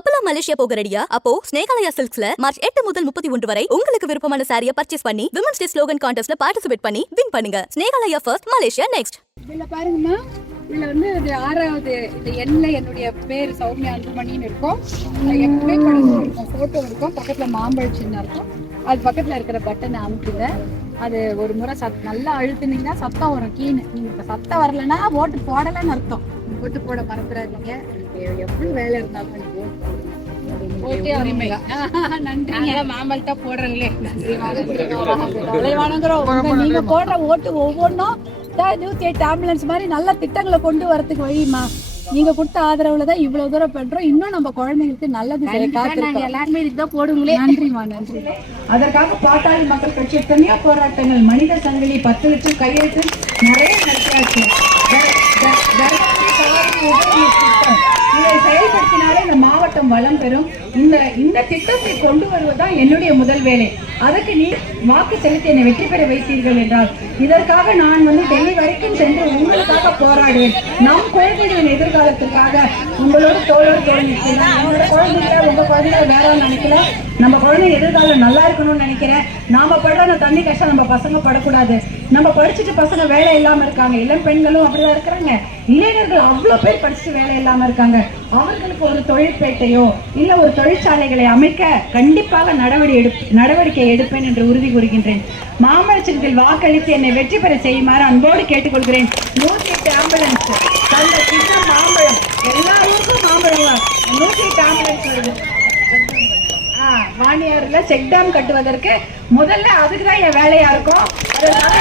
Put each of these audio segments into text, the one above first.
கப்பலா Malaysia போக ரெடியா அப்போ ஸ்னேகாலயா சில்க்ஸ்ல மார்ச் எட்டு முதல் முப்பத்தி ஒன்று வரை உங்களுக்கு விருப்பமான சாரியை பர்ச்சேஸ் பண்ணி விமன்ஸ் டே ஸ்லோகன் கான்டெஸ்ட்ல பார்ட்டிசிபேட் பண்ணி வின் பண்ணுங்க. ஸ்னேகாலயா ஃபர்ஸ்ட் மலேசியா நெக்ஸ்ட் இதுல பாருங்கம்மா. இதுல வந்து இது ஆறாவது இந்த எண்ணில் என்னுடைய பேர் சௌமியா அன்புமணின்னு இருக்கும். இதுல என் புகைப்படம் இருக்கும் போட்டோ இருக்கும். பக்கத்துல மாம்பழ சின்ன இருக்கும். அது பக்கத்துல இருக்கிற பட்டனை அமுக்குங்க அது ஒரு முறை சத் நல்லா அழுத்துனீங்கன்னா சத்தம் வரும் கீழே நீங்க இப்ப சத்தம் வரலைன்னா ஓட்டு போடலைன்னு அர்த்தம். ஓட்டு போட மறந்துடாதீங்க எவ்வளவு வேலை இருந்தாலும் மாம்பழத்தா போடுறீங்களே நீங்க போடுற ஓட்டு ஒவ்வொன்றும் ஆம்புலன்ஸ் மாதிரி நல்ல திட்டங்களை கொண்டு வரதுக்கு வழிமா நீங்க கொடுத்த ஆதரவுல தான் இவ்வளவு தூரம் பண்றோம் இன்னும் நம்ம குழந்தைங்களுக்கு நல்லது எல்லாருமே இதுதான் போடுங்களே நன்றிமா நன்றி. அதற்காக பாட்டாளி மக்கள் கட்சி எத்தனையோ போராட்டங்கள். மனித சங்கிலி பத்து லட்சம் கையெழுத்து நிறைய நடத்தியாச்சு. மாவட்டம் வளம் பெறும். இந்த இந்த திட்டத்தை கொண்டு வருவதுதான் என்னுடைய முதல் வேலை. அதற்கு நீ வாக்கு செலுத்தி என்னை வெற்றி பெற வைத்தீர்கள் என்றால் இதற்காக நான் வந்து டெல்லி வரைக்கும் சென்று உங்களுக்காக போராடுவேன் நம் குழந்தைகளின் எதிர்காலத்திற்காக உங்களோட தோளோடு தோல் நிற்கிறேன். என்னோட குழந்தைங்க உங்க குழந்தைங்க வேற நினைக்கல. நம்ம குழந்தை எதிர்காலம் நல்லா இருக்கணும்னு நினைக்கிறேன். நாம படுற அந்த தண்ணி கஷ்டம் நம்ம பசங்க படக்கூடாது. நம்ம படிச்சுட்டு பசங்க வேலை இல்லாம இருக்காங்க. இளம் பெண்களும் அப்படிதான் இருக்கிறாங்க. இளைஞர்கள் அவ்வளவு பேர் படிச்சுட்டு வேலை இல்லாம இருக்காங்க. அவர்களுக்கு ஒரு தொழிற்பேட்டையோ இல்ல ஒரு தொழிற்சாலைகளை அமைக்க கண்டிப்பாக நடவடிக்கை எடு நடவடிக்கை எடுப்பேன் என்று உறுதி கூறுகின்றேன். மாமல்லத்தில் வாக்களித்து என்னை வெற்றி பெற செய்யுமாறு அன்போடு கேட்டுக்கொள்கிறேன். நூற்றி எட்டு ஆம்புலன்ஸ் அந்த சின்ன மாம்பழம். எல்லா ஊருக்கும் மாம்பழம் நூற்றி எட்டு ஆம்புலன்ஸ் வருது. வாணியாரில் செக் டேம் கட்டுவதற்கு முதல்ல அதுக்கு தான் என் வேலையா இருக்கும். அதற்காக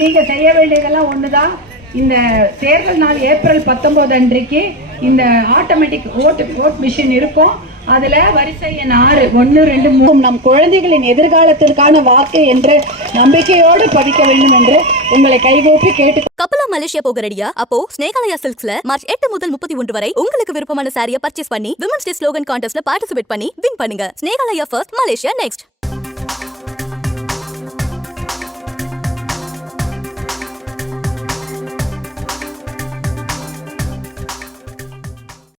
நீங்க செய்ய வேண்டியதெல்லாம் ஒண்ணுதான். இந்த தேர்தல் நாள் ஏப்ரல் பத்தொன்பது அன்றைக்கு இந்த ஆட்டோமேட்டிக் ஓட்டு ஓட் மிஷின் இருக்கும். அதுல வரிசை எண் ஆறு ஒன்று ரெண்டு மூணு. நம் குழந்தைகளின் எதிர்காலத்திற்கான வாக்கு என்று நம்பிக்கையோடு படிக்க வேண்டும் என்று உங்களை கைகூப்பி கேட்டு கப்பலா மலேசியா போக ரெடியா அப்போ ஸ்னேகாலயா சில்க்ஸ்ல மார்ச் எட்டு முதல் முப்பத்தி ஒன்று வரை உங்களுக்கு விருப்பமான சாரியை பர்ச்சேஸ் பண்ணி விமன்ஸ் டே ஸ்லோகன் கான்டெஸ்ட்ல பார்ட்டிசிபேட் பண்ணி வின் பண்ணுங்க. Snehalaya first Malaysia next